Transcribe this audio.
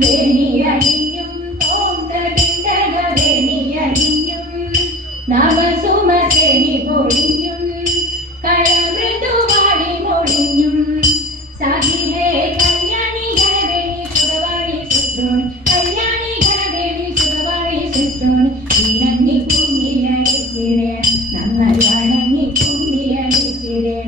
വേണിയണിഞ്ഞും തോന്തടിണ്ടക വേണിയണിഞ്ഞും നവസുമസേനി പൊളിഞ്ഞും കളമൃദുവാടി മൊഴിഞ്ഞും സഹിലേ കല്യാണി ഗണവേണി സുരവാണി സുശ്രോണി കല്യാണി ഗണവേണി സുരവാണി സുശ്രോണി ഇണങ്ങി കുഞ്ഞിയടിച്ചിടേ നമ്മൾ വണങ്ങി കുഞ്ഞിയടിച്ചിടേ